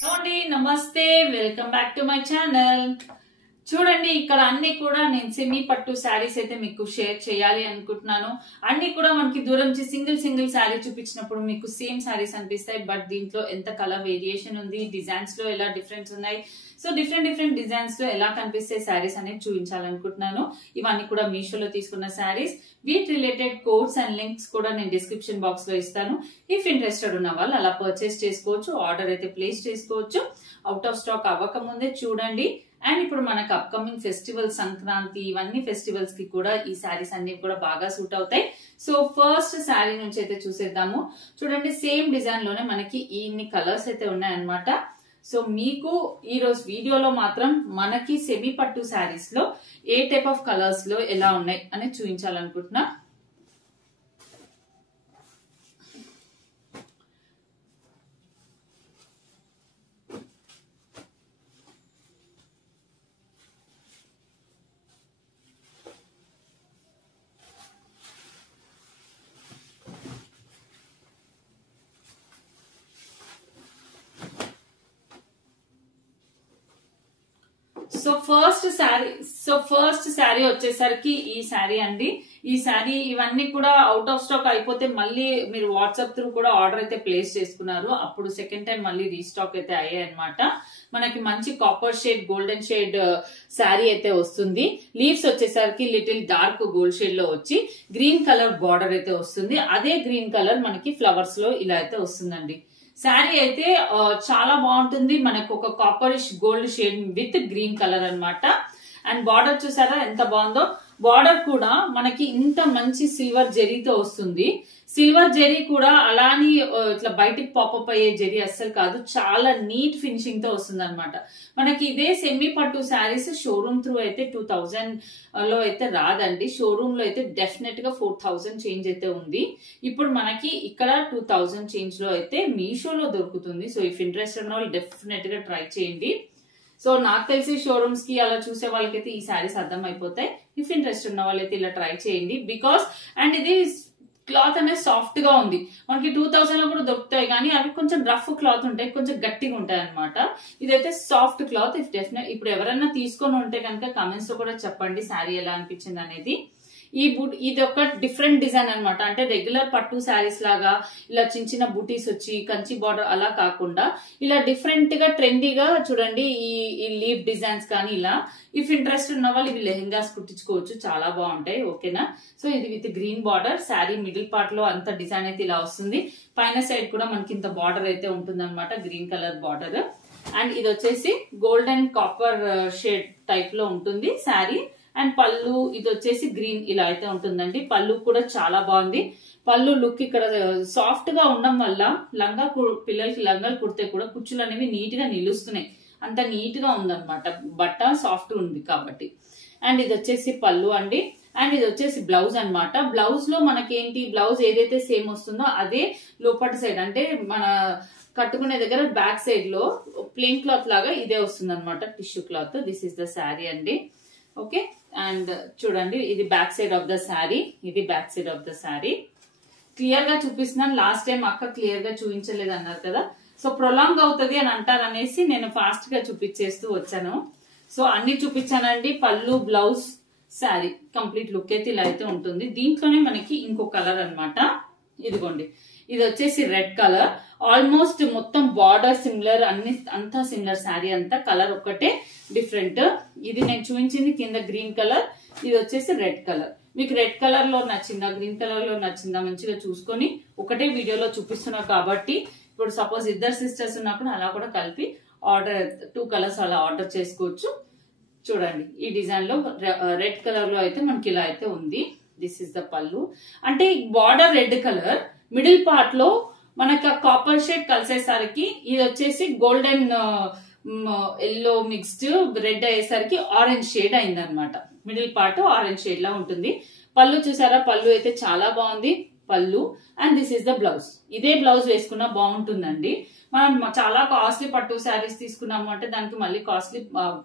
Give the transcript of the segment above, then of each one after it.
నమస్తే welcome back to my channel. చూడండి, ఇక్కడ అన్ని కూడా నేను సెమీ పట్టు శారీస్ అయితే మీకు షేర్ చేయాలి అనుకుంటున్నాను. అన్ని కూడా మనకి దూరం నుంచి సింగిల్ శారీ చూపించినప్పుడు మీకు సేమ్ శారీస్ అనిపిస్తాయి. బట్ దీంట్లో ఎంత కలర్ వేరియేషన్ ఉంది, డిజైన్స్ లో ఎలా డిఫరెన్స్ ఉన్నాయి, సో డిఫరెంట్ డిజైన్స్ లో ఎలా కనిపిస్తే శారీస్ అనేది చూపించాలనుకుంటున్నాను. ఇవన్నీ కూడా మీషోలో తీసుకున్న శారీస్. వీటి రిలేటెడ్ కోడ్స్ అండ్ లింక్స్ కూడా నేను డిస్క్రిప్షన్ బాక్స్ లో ఇస్తాను. ఇఫ్ ఇంట్రెస్టెడ్ ఉన్న వాళ్ళు అలా పర్చేస్ చేసుకోవచ్చు, ఆర్డర్ అయితే ప్లేస్ చేసుకోవచ్చు. అవుట్ ఆఫ్ స్టాక్ అవ్వక ముందే చూడండి. అండ్ ఇప్పుడు మనకు అప్కమింగ్ ఫెస్టివల్, సంక్రాంతి, ఇవన్నీ ఫెస్టివల్స్ కి కూడా ఈ శారీస్ అన్ని కూడా బాగా సూట్ అవుతాయి. సో ఫస్ట్ శారీ నుంచి అయితే చూసేద్దాము. చూడండి, సేమ్ డిజైన్ లోనే మనకి ఇన్ని కలర్స్ అయితే ఉన్నాయన్నమాట. సో మీకు ఈ రోజు వీడియోలో మాత్రం మనకి సెమీ పట్టు శారీస్ లో ఏ టైప్ ఆఫ్ కలర్స్ లో ఎలా ఉన్నాయి అని చూపించాలనుకుంటున్నా. ఫస్ట్ శారీ వచ్చేసరికి ఈ శారీ అండి. ఈ శారీ ఇవన్నీ కూడా అవుట్ ఆఫ్ స్టాక్ అయిపోతే మళ్ళీ మీరు వాట్సాప్ త్రూ కూడా ఆర్డర్ అయితే ప్లేస్ చేసుకున్నారు. అప్పుడు సెకండ్ టైం మళ్ళీ రీస్టాక్ అయితే అయ్యాయి అనమాట. మనకి మంచి copper shade, golden shade sari అయితే వస్తుంది. లీవ్స్ వచ్చేసరికి లిటిల్ డార్క్ గోల్డ్ షేడ్ లో వచ్చి గ్రీన్ కలర్ బార్డర్ అయితే వస్తుంది. అదే గ్రీన్ కలర్ మనకి ఫ్లవర్స్ లో ఇలా అయితే వస్తుందండి. శారీ అయితే చాలా బాగుంటుంది. మనకు ఒక copperish gold shade with green colour అన్నమాట. అండ్ బార్డర్ చూసారా ఎంత బాగుందో. బార్డర్ కూడా మనకి ఇంత మంచి సిల్వర్ జెరీతో వస్తుంది. సిల్వర్ జెరీ కూడా అలాని ఇట్లా బయటికి పాపప్ అయ్యే జెరీ అస్సలు కాదు, చాలా నీట్ ఫినిషింగ్ తో వస్తుంది అనమాట. మనకి ఇదే సెమీ పట్టు శారీస్ షోరూమ్ త్రూ అయితే 2000 లో అయితే రాదండి. షోరూమ్ లో అయితే డెఫినెట్ గా 4000 చేంజ్ అయితే ఉంది. ఇప్పుడు మనకి ఇక్కడ 2000 చేంజ్ లో అయితే మీషోలో దొరుకుతుంది. సో ఇఫ్ ఇంట్రెస్ట్ ఉన్న వాళ్ళు డెఫినెట్ గా ట్రై చేయండి. సో నాకు తెలిసి షోరూమ్స్ కి అలా చూసే వాళ్ళకైతే ఈ శారీస్ అర్థం అయిపోతాయి. ఇఫ్ ఇంట్రెస్ట్ ఉన్న వాళ్ళైతే ఇలా ట్రై చేయండి. బికాస్ అండ్ ఇది క్లాత్ అనేది సాఫ్ట్ గా ఉంది. మనకి 2000 లో కూడా దొరుకుతాయి, కానీ అవి కొంచెం రఫ్ క్లాత్ ఉంటాయి, కొంచెం గట్టిగా ఉంటాయి అనమాట. ఇదైతే సాఫ్ట్ క్లాత్. ఇఫ్ డెఫినెట్ ఇప్పుడు ఎవరైనా తీసుకొని ఉంటే కనుక కమెంట్స్ లో కూడా చెప్పండి శారీ ఎలా అనిపించింది అనేది. ఇది ఒక డిఫరెంట్ డిజైన్ అనమాట. అంటే రెగ్యులర్ పట్టు శారీస్ లాగా ఇలా చిన్న బూటీస్ వచ్చి కంచి బార్డర్ అలా కాకుండా ఇలా డిఫరెంట్ గా ట్రెండీగా చూడండి ఈ లీవ్ డిజైన్స్ కానీ ఇలా. ఇఫ్ ఇంట్రెస్ట్ ఉన్న వాళ్ళు ఇవి లెహెంగాస్ కుట్టించుకోవచ్చు, చాలా బాగుంటాయి. ఓకేనా. సో ఇది with green border. Sari middle part లో అంత డిజైన్ అయితే ఇలా వస్తుంది. పైన సైడ్ కూడా మనకి ఇంత బార్డర్ అయితే ఉంటుంది అనమాట, గ్రీన్ కలర్ బార్డర్. అండ్ ఇది వచ్చేసి గోల్డెన్ కాపర్ షేడ్ టైప్ లో ఉంటుంది శారీ. అండ్ పళ్ళు ఇది వచ్చేసి గ్రీన్ ఇలా అయితే ఉంటుందండి. పళ్ళు కూడా చాలా బాగుంది. పళ్ళు లుక్ ఇక్కడ సాఫ్ట్ గా ఉండడం వల్ల పిల్లలకి లంగాలు కుడితే కూడా కుచ్చులు అనేవి నీట్ గా నిలుస్తున్నాయి. అంత నీట్ గా ఉందన్నమాట, బట్ట సాఫ్ట్ ఉంది కాబట్టి. అండ్ ఇది వచ్చేసి పళ్ళు అండి. అండ్ ఇది వచ్చేసి బ్లౌజ్ అన్నమాట. బ్లౌజ్ లో మనకేంటి, బ్లౌజ్ ఏదైతే సేమ్ వస్తుందో అదే లోపటి సైడ్ అంటే మన కట్టుకునే దగ్గర బ్యాక్ సైడ్ లో ప్లెయిన్ క్లాత్ లాగా ఇదే వస్తుంది అనమాట, tissue cloth. This is the sari అండి. ఓకే. అండ్ చూడండి, ఇది back side of the sari, ఇది back side of the sari. Clear గా చూపిస్తున్నాను. లాస్ట్ టైం అక్క క్లియర్ గా చూపించలేదు అన్నారు కదా, సో ప్రొలాంగ్ అవుతుంది అని అంటారనేసి నేను ఫాస్ట్ గా చూపించేస్తూ వచ్చాను. సో అన్ని చూపించానండి. పళ్ళు, బ్లౌజ్, శారీ కంప్లీట్ లుక్ అయితే ఇలా అయితే ఉంటుంది. దీంట్లోనే మనకి ఇంకో కలర్ అన్నమాట. ఇదిగోండి, ఇది వచ్చేసి రెడ్ కలర్. ఆల్మోస్ట్ మొత్తం బార్డర్ సిమిలర్, అంతా సిమిలర్. శారీ అంతా కలర్ ఒక్కటే డిఫరెంట్. ఇది నేను చూపించింది కింద గ్రీన్ కలర్, ఇది వచ్చేసి రెడ్ కలర్. మీకు రెడ్ కలర్ లో నచ్చిందా, గ్రీన్ కలర్ లో నచ్చిందా మంచిగా చూసుకొని ఒకటే వీడియోలో చూపిస్తున్నా కాబట్టి, ఇప్పుడు సపోజ్ ఇద్దరు సిస్టర్స్ ఉన్నప్పుడు అలా కూడా కలిపి ఆర్డర్ 2 కలర్స్ అలా ఆర్డర్ చేసుకోవచ్చు. చూడండి, ఈ డిజైన్ లో రెడ్ కలర్ లో అయితే మనకి ఇలా అయితే ఉంది. దిస్ ఇస్ ద పళ్ళు. అంటే border red colour, middle part లో మనకి కాపర్ షేడ్ కలిసేసరికి ఇది వచ్చేసి గోల్డెన్ ఎల్లో మిక్స్డ్ రెడ్ అయ్యేసరికి ఆరెంజ్ షేడ్ అయింది అనమాట. మిడిల్ పార్ట్ ఆరెంజ్ షేడ్ లా ఉంటుంది. పళ్ళు చూసారా, పళ్ళు అయితే చాలా బాగుంది పళ్ళు. And this is the blouse. ఇదే బ్లౌజ్ వేసుకున్నా బాగుంటుందండి. మనం చాలా కాస్ట్లీ పట్టు శారీస్ తీసుకున్నాము అంటే దానికి మళ్ళీ కాస్ట్లీ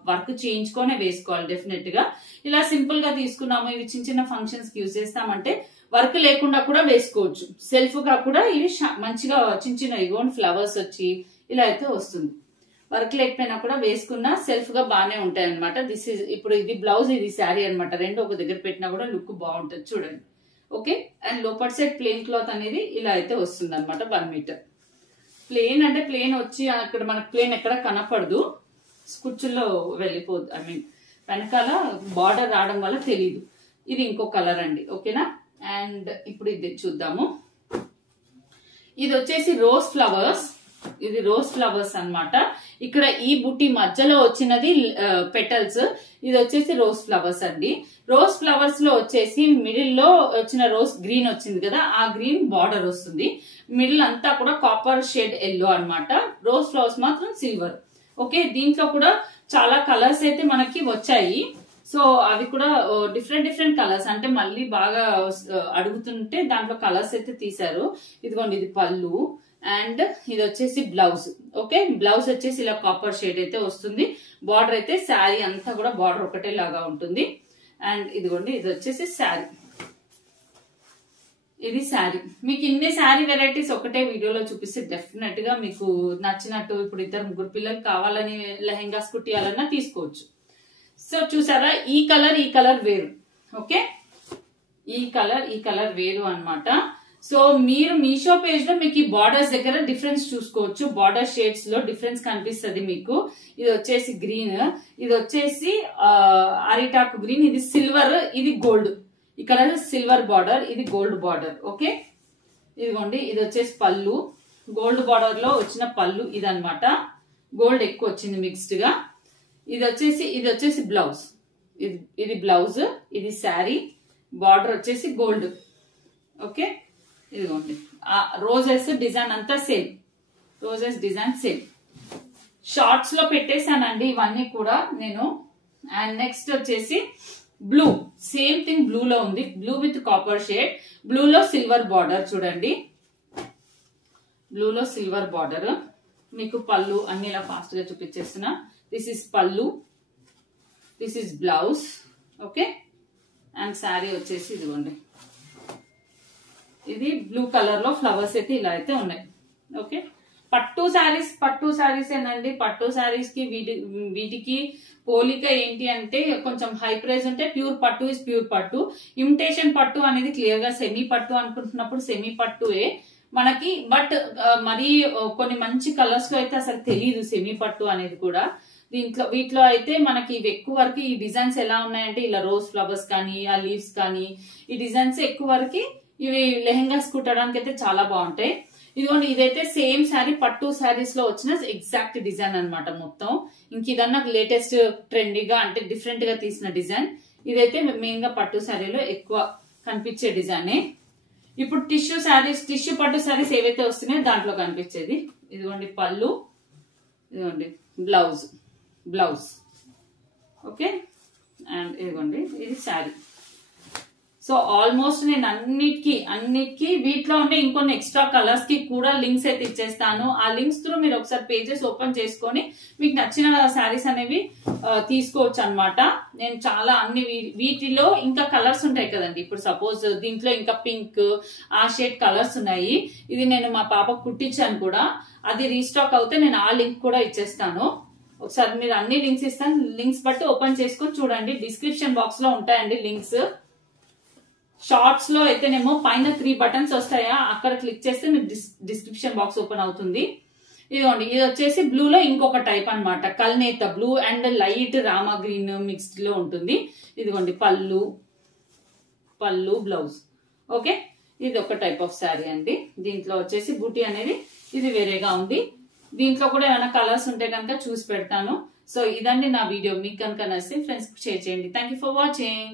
వర్క్ చేయించుకొని వేసుకోవాలి డెఫినెట్ గా. ఇలా సింపుల్ గా తీసుకున్నాము, ఇవి చిన్న ఫంక్షన్స్ కి యూజ్ చేస్తామంటే వర్క్ లేకుండా కూడా వేసుకోవచ్చు. సెల్ఫ్ గా కూడా ఇవి మంచిగా చిన్న ఇగోండి ఫ్లవర్స్ వచ్చి ఇలా అయితే వస్తుంది. వర్క్ లేకపోయినా కూడా వేసుకున్నా సెల్ఫ్ గా బాగానే ఉంటాయి అనమాట. ఇప్పుడు ఇది బ్లౌజ్, ఇది శారీ అనమాట. రెండు ఒక దగ్గర పెట్టినా కూడా లుక్ బాగుంటుంది చూడండి. Okay, and లోపర్ side plain cloth అనేది ఇలా అయితే వస్తుంది అనమాట. 1 మీటర్ ప్లెయిన్ అంటే ప్లెయిన్ వచ్చి అక్కడ మనకు ప్లెయిన్ ఎక్కడ కనపడదు, కుర్చుల్లో వెళ్ళిపోదు. ఐ మీన్ వెనకాల బార్డర్ రావడం వల్ల తెలీదు. ఇది ఇంకో కలర్ అండి. ఓకేనా, అండ్ ఇప్పుడు ఇది చూద్దాము. ఇది వచ్చేసి రోజ్ ఫ్లవర్స్. ఇది రోజ్ ఫ్లవర్స్ అన్నమాట. ఇక్కడ ఈ బుట్టి మధ్యలో వచ్చినది పెటల్స్. ఇది వచ్చేసి రోజ్ ఫ్లవర్స్ అండి. రోజ్ ఫ్లవర్స్ లో వచ్చేసి మిడిల్ లో వచ్చిన రోజ్ గ్రీన్ వచ్చింది కదా, ఆ గ్రీన్ బార్డర్ వస్తుంది. మిడిల్ అంతా కూడా కాపర్ షేడ్ ఎల్లో అన్నమాట. రోజ్ ఫ్లవర్స్ మాత్రం సిల్వర్. ఓకే, దీంట్లో కూడా చాలా కలర్స్ అయితే మనకి వచ్చాయి. సో అవి కూడా డిఫరెంట్ కలర్స్, అంటే మళ్ళీ బాగా అడుగుతుంటే దాంట్లో కలర్స్ అయితే తీశారు. ఇదిగోండి, ఇది పళ్ళు అండ్ ఇది వచ్చేసి బ్లౌజ్. ఓకే, బ్లౌజ్ వచ్చేసి ఇలా కాపర్ షేడ్ అయితే వస్తుంది. బార్డర్ అయితే శారీ అంతా కూడా బార్డర్ ఒకటే లాగా ఉంటుంది. అండ్ ఇదిగోండి, ఇది వచ్చేసి శారీ. ఇది శారీ. మీకు ఇన్ని శారీ వెరైటీస్ ఒకటే వీడియోలో చూపిస్తే డెఫినెట్ గా మీకు నచ్చినట్టు, ఇప్పుడు 2-3 పిల్లలు కావాలని లెహెంగాస్ కుట్టియాలన్నా తీసుకోవచ్చు. సో చూసారా, ఈ కలర్ వేరు. ఓకే, ఈ కలర్ వేరు అన్నమాట. సో మీరు మీషో పేజ్ లో మీకు ఈ బార్డర్స్ దగ్గర డిఫరెన్స్ చూసుకోవచ్చు. బార్డర్ షేడ్స్ లో డిఫరెన్స్ కనిపిస్తుంది మీకు. ఇది వచ్చేసి గ్రీన్, ఇది వచ్చేసి అరిటాకు గ్రీన్, ఇది సిల్వర్, ఇది గోల్డ్. ఇక్కడ సిల్వర్ బార్డర్, ఇది గోల్డ్ బార్డర్. ఓకే, ఇదిగోండి, ఇది వచ్చేసి పళ్ళు. గోల్డ్ బార్డర్ లో వచ్చిన పళ్ళు ఇదన్నమాట. గోల్డ్ ఎక్కువ వచ్చింది మిక్స్డ్ గా. ఇది వచ్చేసి బ్లౌజ్. ఇది బ్లౌజ్, ఇది శారీ. బార్డర్ వచ్చేసి గోల్డ్. ఓకే, ఇదిగోండి, రోజెస్ డిజైన్ అంతా same. Roses design same. Shorts లో పెట్టేశానండి ఇవన్నీ కూడా నేను. అండ్ నెక్స్ట్ వచ్చేసి బ్లూ. సేమ్ థింగ్ బ్లూ లో ఉంది. Blue with copper shade. Blue లో సిల్వర్ బార్డర్ చూడండి. బ్లూ లో సిల్వర్ బార్డర్. మీకు పళ్ళు అన్ని ఇలా ఫాస్ట్ గా చూపించేస్తున్నా. దిస్ ఇస్ పళ్ళు, this is blouse. Okay, and sari వచ్చేసి ఇదిగోండి, ఇది బ్లూ కలర్ లో ఫ్లవర్స్ అయితే ఇలా అయితే ఉన్నాయి. ఓకే, పట్టు శారీస్ ఏనండి. పట్టు శారీస్ కి వీటికి పోలిక ఏంటి అంటే కొంచెం హై ప్రైస్ ఉంటే ప్యూర్ పట్టు ఇస్ ప్యూర్ పట్టు. ఇమిటేషన్ పట్టు అనేది క్లియర్ గా సెమీ పట్టు అనుకుంటున్నప్పుడు సెమీ పట్టుయే మనకి. బట్ మరి కొన్ని మంచి కలర్స్ లో అయితే అసలు తెలియదు సెమీ పట్టు అనేది కూడా. వీటిలో అయితే మనకి ఇవి ఎక్కువ వరకు ఈ డిజైన్స్ ఎలా ఉన్నాయంటే ఇలా రోజ్ ఫ్లవర్స్ కానీ, ఆ లీవ్స్ కానీ, ఈ డిజైన్స్ ఎక్కువ వరకు ఇవి లెహెంగాస్ కుట్టడానికి అయితే చాలా బాగుంటాయి. ఇదిగోండి, ఇదైతే సేమ్ శారీ పట్టు శారీస్ లో వచ్చిన ఎగ్జాక్ట్ డిజైన్ అన్నమాట మొత్తం. ఇంక ఇదన్నా లేటెస్ట్ ట్రెండీగా అంటే డిఫరెంట్ గా తీసిన డిజైన్. ఇదైతే మెయిన్ గా పట్టు శారీలో ఎక్కువ కనిపించే డిజైనే. ఇప్పుడు టిష్యూ పట్టు శారీస్ ఏవైతే వస్తున్నాయో దాంట్లో కనిపించేది. ఇదిగోండి పళ్ళు, ఇదిగోండి బ్లౌజ్. ఓకే, అండ్ ఇదిగోండి, ఇది శారీ. సో ఆల్మోస్ట్ నేను అన్నిటికీ వీటిలో ఉండే ఇంకొన్ని ఎక్స్ట్రా కలర్స్ కి కూడా లింక్స్ అయితే ఇచ్చేస్తాను. ఆ లింక్స్ త్రూ మీరు ఒకసారి పేజెస్ ఓపెన్ చేసుకొని మీకు నచ్చిన శారీస్ అనేవి తీసుకోవచ్చు అనమాట. నేను చాలా వీటిలో ఇంకా కలర్స్ ఉంటాయి కదండి. ఇప్పుడు సపోజ్ దీంట్లో ఇంకా పింక్, ఆ షేడ్ కలర్స్ ఉన్నాయి. ఇది నేను మా పాపకు కుట్టించాను కూడా. అది రీస్టాక్ అవుతే నేను ఆ లింక్ కూడా ఇచ్చేస్తాను. ఒకసారి మీరు అన్ని లింక్స్ ఇస్తాను. లింక్స్ బట్టి ఓపెన్ చేసుకొని చూడండి. డిస్క్రిప్షన్ బాక్స్ లో ఉంటాయండి లింక్స్. షార్ట్స్ లో అయితేనేమో పైన 3 బటన్స్ వస్తాయా, అక్కడ క్లిక్ చేస్తే మీకు డిస్క్రిప్షన్ బాక్స్ ఓపెన్ అవుతుంది. ఇదిగోండి, ఇది వచ్చేసి బ్లూ లో ఇంకొక టైప్ అన్నమాట. కల్నేత blue and light rama green mixed లో ఉంటుంది. ఇదిగోండి పళ్ళు బ్లౌజ్. ఓకే, ఇది ఒక టైప్ ఆఫ్ శారీ అండి. దీంట్లో వచ్చేసి బూటీ అనేది ఇది వేరేగా ఉంది. దీంట్లో కూడా ఏమైనా కలర్స్ ఉంటే కనుక చూసి పెడతాను. సో ఇదండి నా వీడియో. మీకు కనుక నచ్చితే ఫ్రెండ్స్ షేర్ చేయండి. Thank you for watching.